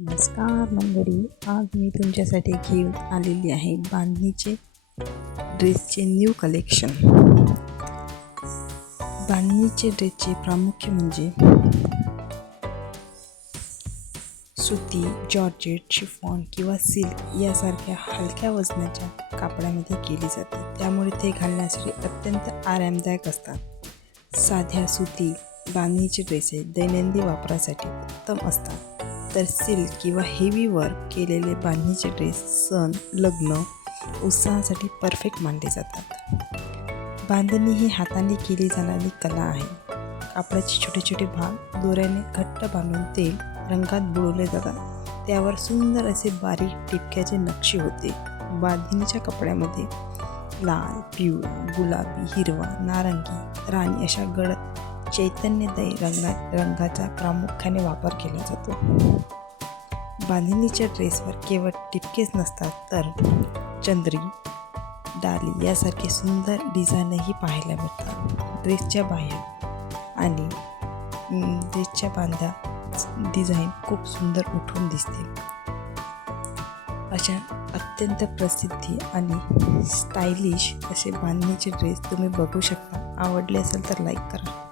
नमस्कार मंडळी, आज मी तुमच्यासाठी घेऊन आलेली आहे बांधणीचे ड्रेसचे न्यू कलेक्शन. बांधणीचे ड्रेसचे प्रामुख्य म्हणजे सुती, जॉर्जेट, शिफॉन किंवा सिल्क यासारख्या हलक्या वजनाच्या कापडामध्ये केली जाते. त्यामुळे ते घालण्यासाठी अत्यंत आरामदायक असतात. साध्या सुती बांधणीचे ड्रेसेस दैनंदिन वापरासाठी उत्तम असतात, तर सिल्क किंवा हेवी वर्क केलेले बांधणीचे ड्रेस सण, लग्न, उत्सवासाठी परफेक्ट मानले जातात. बांधणी ही हाताने केली जाणारी कला आहे. कापडाचे छोटे छोटे भाग दोऱ्याने घट्ट बांधून ते रंगात बुडवले जातात. त्यावर सुंदर असे बारीक टिपक्याचे नक्षी होते. बांधणीच्या कपड्यामध्ये लाल, पिवळा, गुलाबी, हिरवा, नारंगी, राणी अशा गडद चैतन्यदायी रंगाचा प्रामुख्याने वापर केला जातो. बांधणीच्या ड्रेसवर केवळ टिपकेच नसतात, तर चंद्री, डाली यासारखे सुंदर डिझाईनही पाहायला मिळतात. ड्रेसच्या बाह्या आणि ड्रेसच्या बांध्या डिझाईन खूप सुंदर उठून दिसते. अशा अत्यंत प्रसिद्धी आणि स्टायलिश असे बांधणीचे ड्रेस तुम्ही बघू शकता. आवडले असेल तर लाईक करा.